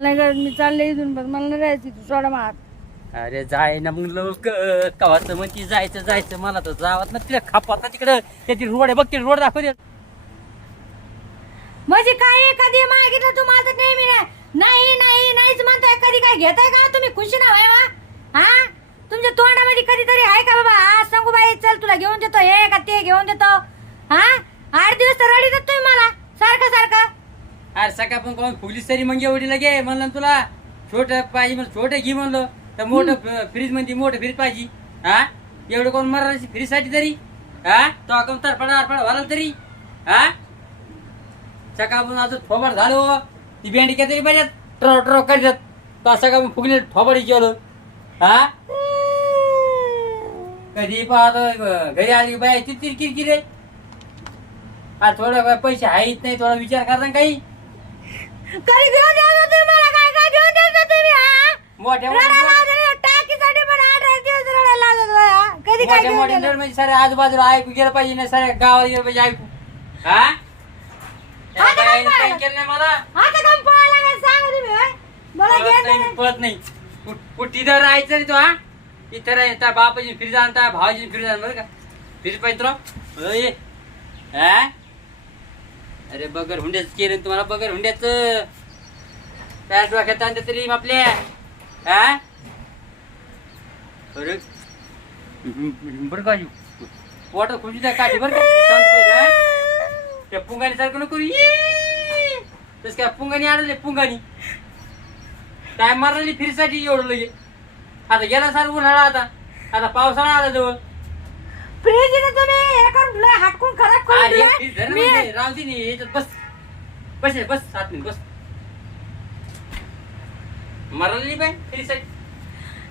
नाही गरज मी चालले इथून पण मला नाही राहायची तू सोडा मार. अरे जाय ना मग लोक कवाच म्हणती जायचं जायचं. मला तर जावत ना तिला खापात ना तिकडं. त्याची रोड आहे बघ ते रोड दाखव दे म्हणजे काही कधी मागितलं तू माझं नेहमी नाही. नाही नाही नाहीच म्हणताय. कधी काय घेताय का तुम्ही? खुशी ना व्हाय वा. हा? तुमच्या तोंडामध्ये कधीतरी आहे का बाबा? हा सांगू बाई चल तुला घेऊन देतो. हे का ते घेऊन देतो. हा? आठ दिवस तर रडीत तुम्ही मला. सारखं सारखं. अरे सकाळ पण कोण फुगली तरी मग एवढी लगे म्हणलं ना तुला. छोट पाहिजे म्हणलं छोटं घे म्हणलं. तर मोठं फ्रीजमध्ये मोठं फ्रीज पाहिजे. हा? एवढं कोण मरा फ्रीजसाठी तरी? हा? तो कम तर पडा पडा व्हायला तरी? हा? सकाळपासून अजून थोबड झालो ती भेंडी काय तरी पाहिजे ट्रो ट्रो करतात तो सकाळ फुगले थोबडी केलं. हा? कधी पाहतो घरी आली बाय ती किरकिर हा थोडं पैसे आहेत नाही थोडा विचार करता काही. कधी घेऊन द्या तुम्ही मला काय काय घेऊन द्या तुम्ही हा मोठ्या रडायला मोठ्या लावलं, टाकीसाठी पण आठ आठ दिवस रडायला लावलं तुला, हा? कधी काय मोठ्या घेऊन मोठ्या दिलं? म्हणजे सारे आजूबाजूला ऐकू गेलं पाहिजे नाही साऱ्या गावाला गेलं पाहिजे ऐकू हा या आता काय बाईने? केलं नाही मला आता काम पळायला काय सांगा तुम्ही होय? मला पळत घ्यायचं नाही पळत कुठ- कुठं तिथं राहायचं नाही तो हा इथं राहाय त्या बापाची फिरी जाण त्या भावाची फिरी जाण बरं का फिरी पाहिजे तुला. हा? अरे बगर हुंड्याच केलं तुम्हाला? बगर हुंड्याच. पॅट डोक्यात आणते तरी आपल्या? हा अरे. बरं का पोट खुशी द्या काठी बरं का? त्या पुंगानी सारखं नको. तस काय पुंगानी आणले पुंगानी. काय मारली फिरीसाठी एवढं लगे? आता गेला सार उन्हाळा आता. आता पावसाळा आला जवळ. फ्रीजने तुम्ही हे करून लय हाटकून खराब करून अरे, दिलंय. फ्रीज मी- राहू दे नी, याच्यात बस. बस रे, बस सात मिनिट बस. मारली बाय फिरीसाठी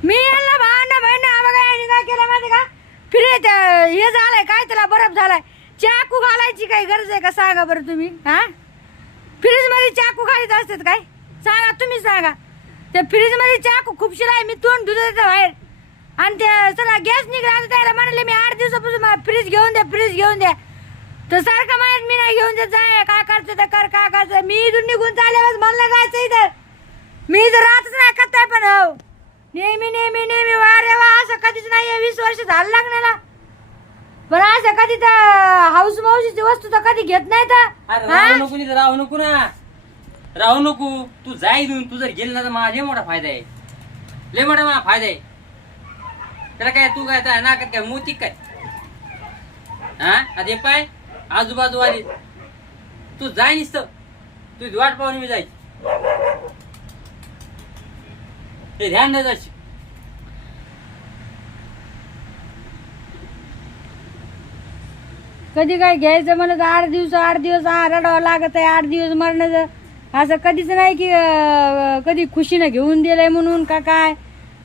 मी यांना भांडा भांडा बघा यांनी काय केलं माहिती का? फ्रीज अं, हे झालंय काय त्याला बरफ झालाय? चाकू घालायची काही गरज आहे का सांगा बरं तुम्ही हा? फ्रीजमध्ये चाकू घालीत असतात काय? सांगा तुम्ही सांगा. त्या फ्रीजमध्ये चाकू खूप आहे मी तोंड धुत येतं बाहेर. आणि ते चला गॅस निघाला त्याला. म्हणाले मी आठ दिवसापासून फ्रीज घेऊन द्या फ्रीज घेऊन द्या तर सारखं म्हणत मी नाही घेऊन देत जाय काय करते तर कर काय करते मी इथून निघून चालले बस मला नाही जायचं इथं. मी इथं राहतच नाही करताय पण हो. नेहमी नेहमी नेहमी वा रे वा असं कधीच नाही आहे, वीस वर्ष झालं लागण्याला पण असं कधी तर हाऊस माऊशीची वस्तू तर कधी घेत नाही तर. अरे? राहू नको तिथं राहू नको ना. राहू नको. तू जाय देऊन तू जर गेल ना तर मला लय मोठा फायदा आहे. लय मोठा मला फायदा आहे. त्याला काय तू काय त्या नाकात काय मोती काय? हा? अरे पाय आजूबाजू आली तू जाय निसत. तू वाट पाहून मी जायची. ते ध्यान नाही जायची कधी काय घ्यायचं म्हणत आठ दिवस आठ दिवस आ, रडावं लागत आहे आठ दिवस मरणाचं. असं कधीच नाही की अं, कधी खुशीनं घेऊन दिलंय म्हणून का काय?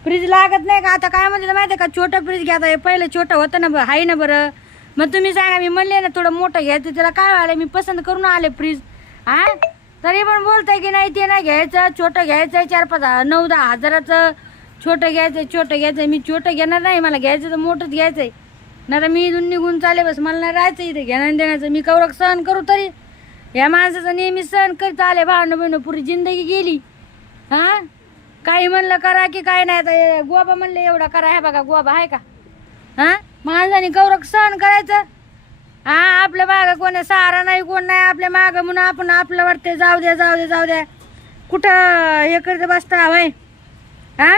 फ्रीज लागत नाही का? आता काय म्हणलं माहिती आहे का? छोटं फ्रीज घ्यायचं हे पहिलं छोटं होतं ना बरं. आहे ना बरं. मग तुम्ही सांगा मी म्हणले ना थोडं मोठं घ्यायचं. त्याला काय आलं मी पसंत करून आले फ्रीज हा तरी पण बोलताय की नाही ते नाही घ्यायचं. छोटं घ्यायचं चार पाच नऊ दहा हजाराचं. छोटं घ्यायचं छोटं घ्यायचं मी छोटं घेणार नाही. मला घ्यायचं तर मोठंच घ्यायचंय. नाही तर मी इथून निघून चाले बस. मला नाही राहायचं इथे घेणं देण्याचं. मी कवरक सहन करू तरी. या माणसाचं नेहमी सहन करीत आले. भांडणं बिणं पुरी जिंदगी गेली. हा काही म्हणलं करा की काय नाही आता गोबा म्हणलं एवढा करा हे बघा गोबा आहे का? हा? माणसाने गौरव सहन करायचं? हा आपल्या मागं कोण आहे, सहारा नाही कोण नाही? आपल्या मागं म्हणून आपण आपलं वाटते जाऊ द्या जाऊ द्या जाऊ द्या. कुठं हे करत बसता होय? हा?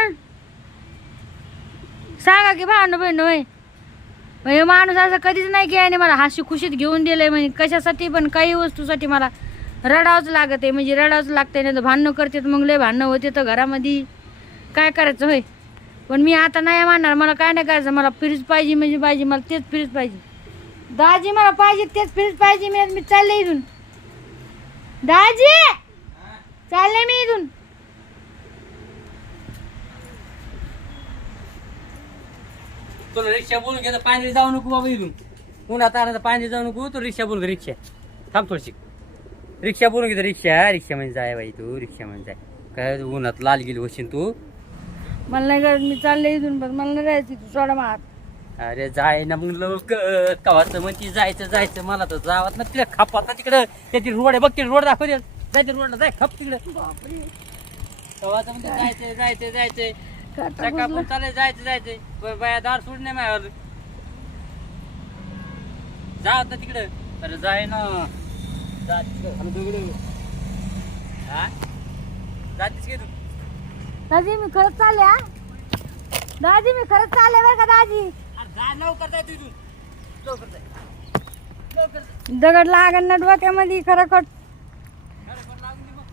सांगा की भांडू बहिण होय? हे माणूस असं कधीच नाही की याने मला हाशी खुशीत घेऊन दिलंय म्हणजे कशासाठी पण काही वस्तूसाठी मला रडावंच लागत. आहे म्हणजे रडावंच लागते नाही तर भांडणं करतात मग लय भांडणं होते तर घरामध्ये. काय करायचं होय? पण मी आता नाही मानणार. मला काय नाही करायचं? मला फ्रीज पाहिजे म्हणजे पाहिजे. मला तेच फ्रीज पाहिजे. दाजी मला पाहिजे तेच फ्रीज पाहिजे. मी मी चालले इथून. दाजी! चालले मी इथून. तुला रिक्षा बोलून घेता पाणी जाऊ नको बाबा इथून. उन्हात आला पाणी जाऊ नको. तू रिक्षा बोल रिक्षा. थांब थोडीशी. रिक्षा बोलून घेतो रिक्षा. रिक्षा म्हणजे जाय बाई तू रिक्षा म्हणजे जाय. काय उन्हात लाल गेली वशीन तू? मला नाही गरज मी चालले इथून पण मला नाही राहायची तू सोडा मार. अरे जाय ना मग लोक कवाच म्हणती जायचं जायचं. मला तर जावत ना तिला खापात ना तिकडं. त्याची रोड आहे बघ ते रोड दाखव जायचं रोडला जाय खप तिकडं. कवाचं म्हणते सकाळ. पण चालय जायचं जायचंय पण बाया दार सोड नाही माझ्यावर. जा आता तिकडं. अरे जाय ना. जातीस की तू दाजी मी खरंच चालले हा? दाजी मी खरंच चालले बरं का दाजी? अरे जा लवकर जाय लवकर जाय लवकर जाय दगड लागण ना डोक्यामध्ये खरं खट. अरे पण लागून दे मग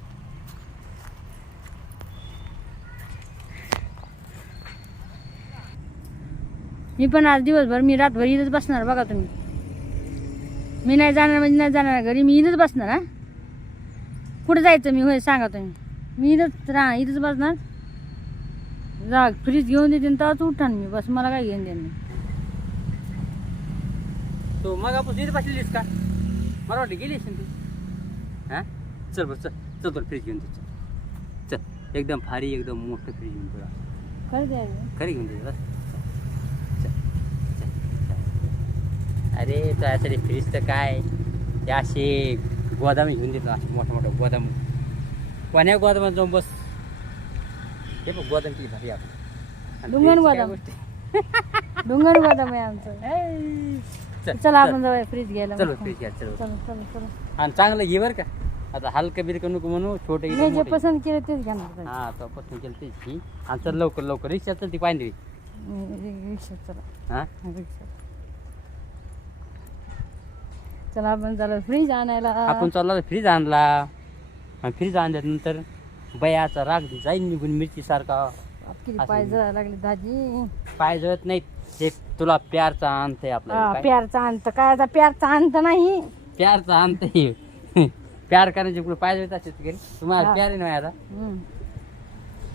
मी पण आज दिवसभर मी रातभर इथंच बसणार बघा तुम्ही. मी नाही जाणार म्हणजे नाही जाणार घरी. मी इथंच बसणार हा? कुठं जायचं मी? होय सांगा तुम्ही. मी इथंच राहा इथंच बसणार. जा फ्रीज घेऊन देते तेव्हाच उठान मी. बस मला काय घेऊन देणार? तू मग आपण इथे बसलेलीस का? मला वाटलं गेली असेल तू. हा? चल बरं चल. चल तुला फ्रीज घेऊन दे चल. चल एकदम भारी एकदम मोठं फ्रीज घेऊन तुला खरं घेऊन दे बस चल, चल, चल. अरे त्यासाठी फ्रीज तर काय? ते असे गोदाम घेऊन देतो असे मोठं मोठं गोदाम. कोण्या गोदामात जाऊन बस? हे बघ गोदाम किती भारी फ्रीजची काय गोदाम. डोंगर गोदाम आहे आमचं. चल. आपण जाऊया फ्रीज घ्यायला. चलो फ्रीज घ्या चलो. चल चल आणि चांगलं घे बरं का. आता हलकं बिलकं नको म्हणू छोटे जे पसंत केलं तेच घेणार. हा तो पसंत केलं तेच घे. आणि चल लवकर लवकर. रिक्षा चल ती पाहिजे मी रि- रिक्षात चला. हा? रिक्षात चला आपण चला फ्रीज आणायला. आपण चाललो फ्रीज आणला. आणि फ्रीज आणल्यानंतर बयाचा राग जाईन निघून मिरची सारखा किती असं पाय. जळायला लागले दाजी. पाय जळत नाही ते तुला प्यारचा हा, आपला प्यारचा अंत. काय आता प्यारचा अंत नाही? प्यारचा अंत आहे. प्यार करायचे कुठे पाय जळत घरी? तुम्हाला हा. प्यार नाही आता हम्म.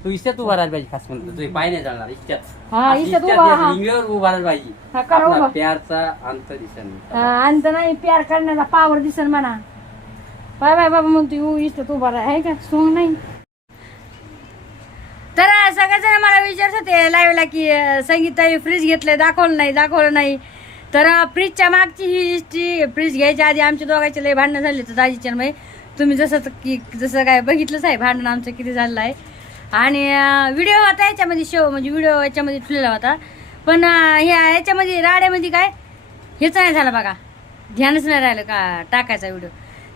तू इच्छात उभा राहायला पाहिजे खास म्हणतो तुझे पाय नाही चालणार इच्छात हा, इच्छात इच्छात उभा, हा. उभा राहायला पाहिजे. हा, करा आपला उभा. प्यारचा अंत दिसेल. हा, अंत नाही प्यार करण्याचा पावर दिसन म्हणा. बाय बाय बाबा मग तू इथं तू बरा आहे का? सोंग नाही. तर सगळेजण मला विचारत होते लाईव्हला की अं, संगीताई फ्रीज घेतलंय दाखवलं नाही दाखवलं नाही. तर फ्रीजच्या मागची ही हिस्ट्री फ्रीज घ्यायच्या आधी आमच्या दोघांचे लय भांडणं झाले तर दाजीच्या आणि तुम्ही जसं त- की जसं काय बघितलंच आहे भांडण आमचं किती झालेलं आहे. आणि व्हिडिओ होता याच्यामध्ये शो म्हणजे व्हिडिओ याच्यामध्ये ठेवलेला होता. पण ह्या याच्यामध्ये राड्यामध्ये काय? हेच नाही झालं बघा. ध्यानच नाही राहिलं का टाकायचा व्हिडिओ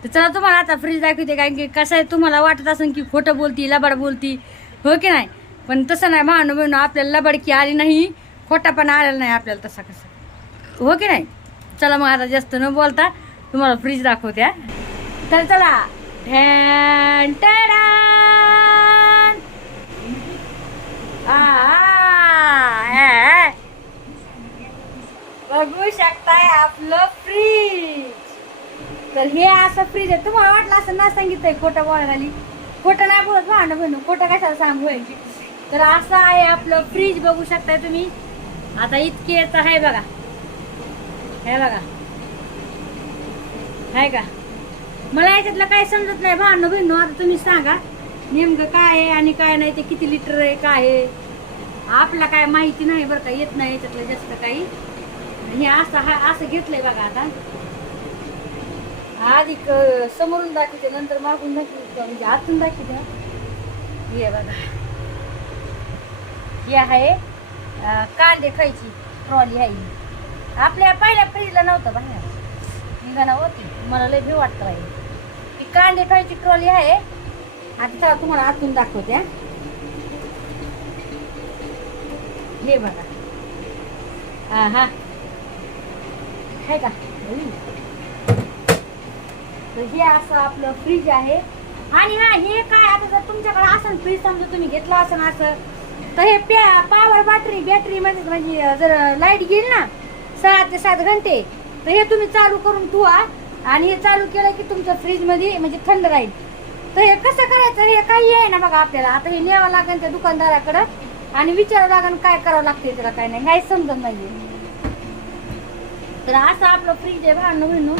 तर चला तुम्हाला आता फ्रीज दाखवते कारण की कसं आहे तुम्हाला वाटत असेल की खोटं बोलती लबाड बोलती हो की नाही? पण तसं नाही भांडण म्हणून आपल्याला लबाडकी आली नाही खोटा पण आलेला नाही आपल्याला तसा कसं. हो की नाही? चला मग आता जास्त न बोलता तुम्हाला फ्रीज दाखवते तर चला. ढॅन बघू शकताय आपलं फ्रीज तर हे असं फ्रीज आहे. तुम्हाला वाटलं असं ना सांगितलंय खोटं बोलायला? आली खोटं नाही बोलत भांडण म्हणून खोटं कशाला सांगू तर असं आहे आपलं फ्रीज बघू शकताय तुम्ही. आता इतके येत आहे बघा. हे बघा. आहे का? मला याच्यातलं काही समजत नाही. भांडण भिन्न आता तुम्ही सांगा. नेमकं काय आहे आणि काय नाही ते किती लिटर आहे काय आहे? आपला काय माहिती नाही बरं का येत नाही याच्यातलं जास्त काही. हे असं हा असं घेतलंय बघा आता. आधी समोरून दाखवते नंतर मागून दाखवते म्हणजे आतून दाखवते. हे बघा. हे आहे कांदे खायची ट्रॉली आहे. ही. आपल्या पहिल्या फ्रीजला नव्हतं बाहेर. निघाना होती. मला लय भी वाटतं बाई. ही कांदे खायची ट्रॉली आहे आता तुम्हाला आतून दाखवते हे. बघा. हा हा. आहे का? तर हे असं आपलं फ्रीज आहे. आणि हा हे काय आता जर तुमच्याकडे असं फ्रीज समजा तुम्ही घेतला असेल असं तर हे पॉवर बॅटरी बॅटरी मध्ये म्हणजे जर लाइट गेली ना सहा ते सात घंटे तर हे तुम्ही चालू करून ठेवा. आणि हे चालू केलं की तुमच्या फ्रीजमध्ये म्हणजे थंड राहील. तर हे कसं करायचं? हे काही आहे ना बघा आपल्याला. आता हे न्यावं लागेल त्या दुकानदाराकडं आणि विचारावं लागेल काय करावं लागते त्याला काय नाही. काही समजत नाही तर असं आपलं फ्रीज आहे भांडणं बहिणू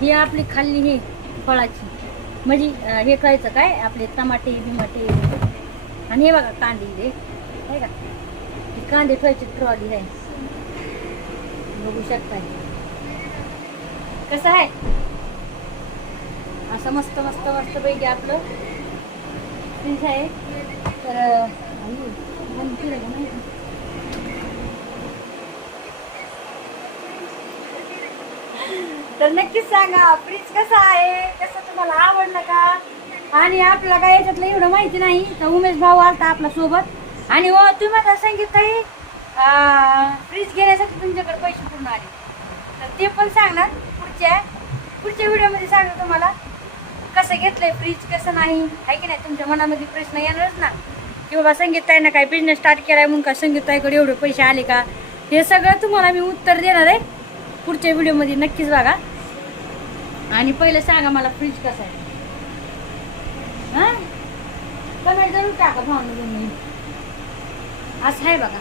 ही. हो. आपली खाल्ली हे फळाची. म्हणजे हे करायचं काय? आपले टमाटे बिमाटे. आणि हे बघा कांदे हे आहे का कांदे ठेवायची ट्रॉली आहे. बघू शकताय. कसं आहे? असं मस्त मस्त मस्त पैकी आपलं. फ्रीज आहे. तर तर नक्कीच सांगा फ्रीज कसा आहे? कसं तुम्हाला आवडलं का? आणि आपल्याला काय याच्यातलं एवढं माहिती नाही तर उमेश भाऊ आलता आपल्यासोबत आणि हो तुम्ही मला सांगितलं फ्रीज घेण्यासाठी तुमच्याकडे पैसे पूर्ण आले. तर ते पण सांगणार पुढच्या पुढच्या व्हिडिओमध्ये सांगणार तुम्हाला. कसं घेतलंय फ्रीज कसं नाही? आहे की नाही? तुमच्या मनामध्ये प्रश्न येणारच ना? की बाबा संगीताईनं काय बिझनेस स्टार्ट केलाय म्हणून का संगीताईकडे एवढे पैसे आले का? हे सगळं तुम्हाला मी उत्तर देणार आहे. पुढच्या व्हिडिओमध्ये नक्कीच बघा. आणि पहिलं सांगा मला फ्रीज कसा आहे? हां? कमेंट जरूर टाका भावना तुम्ही असं आहे बघा.